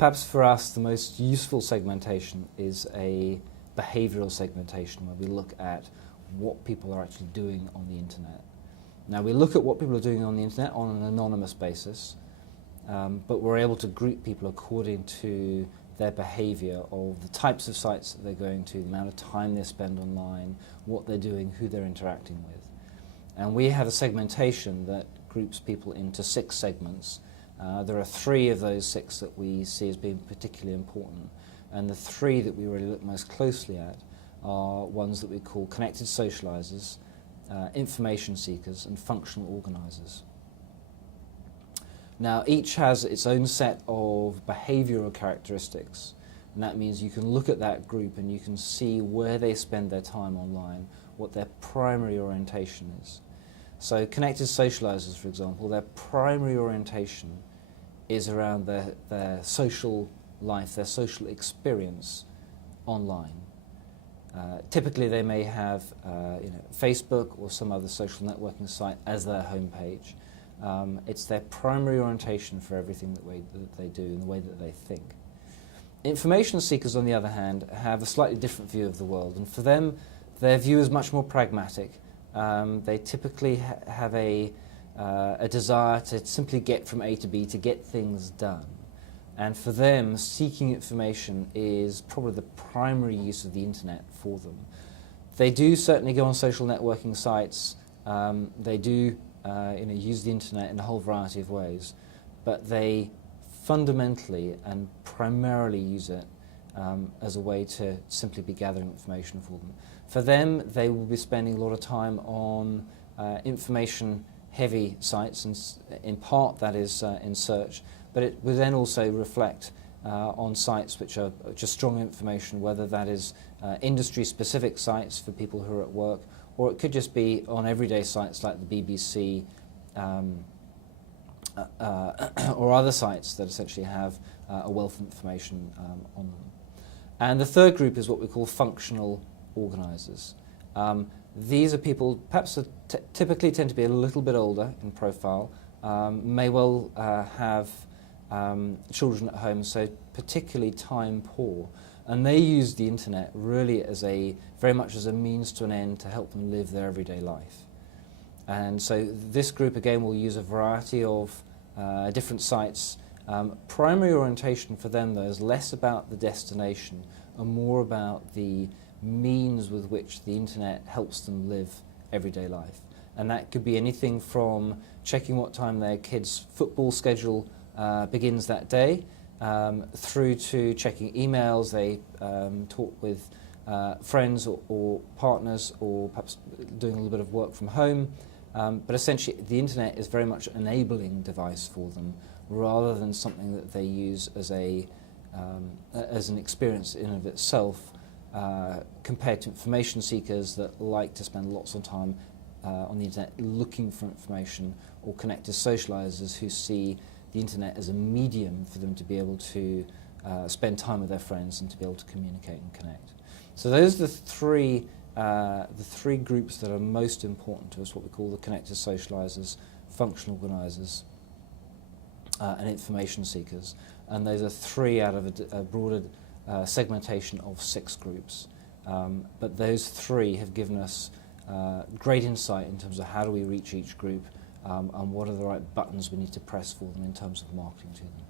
Perhaps for us, the most useful segmentation is a behavioral segmentation, where we look at what people are actually doing on the internet. Now, we look at what people are doing on the internet on an anonymous basis, but we're able to group people according to their behavior of the types of sites that they're going to, the amount of time they spend online, what they're doing, who they're interacting with. And we have a segmentation that groups people into 6 segments. There are 3 of those 6 that we see as being particularly important, and the 3 that we really look most closely at are ones that we call connected socializers, information seekers, and functional organizers. Now, each has its own set of behavioral characteristics, and that means you can look at that group and you can see where they spend their time online, what their primary orientation is. So connected socializers, for example, their primary orientation is around their social life, their social experience online. Typically they may have Facebook or some other social networking site as their homepage. It's their primary orientation for everything that they do and the way that they think. Information seekers, on the other hand, have a slightly different view of the world, and for them, their view is much more pragmatic. They typically have a desire to simply get from A to B, to get things done. And for them, seeking information is probably the primary use of the internet for them. They do certainly go on social networking sites. They do use the internet in a whole variety of ways, but they fundamentally and primarily use it as a way to simply be gathering information for them. For them, they will be spending a lot of time on information-heavy sites, and in part that is in search, but it will then also reflect on sites which are just strong information, whether that is industry-specific sites for people who are at work, or it could just be on everyday sites like the BBC or other sites that essentially have a wealth of information on them. And the third group is what we call functional organizers. These are people perhaps that typically tend to be a little bit older in profile, may well have children at home, so particularly time poor, and they use the internet really as very much as a means to an end to help them live their everyday life. And so this group again will use a variety of different sites. Primary orientation for them though is less about the destination and more about the means with which the internet helps them live everyday life. And that could be anything from checking what time their kids' football schedule begins that day, through to checking emails. They talk with friends or partners, or perhaps doing a little bit of work from home. But essentially the internet is very much an enabling device for them, rather than something that they use as an experience in and of itself, compared to information seekers that like to spend lots of time on the internet looking for information, or connected socializers who see the internet as a medium for them to be able to spend time with their friends and to be able to communicate and connect. So those are the three groups that are most important to us, what we call the connected socializers, functional organizers, and information seekers. And those are 3 out of a broader segmentation of 6 groups. But those 3 have given us great insight in terms of how do we reach each group, and what are the right buttons we need to press for them in terms of marketing to them.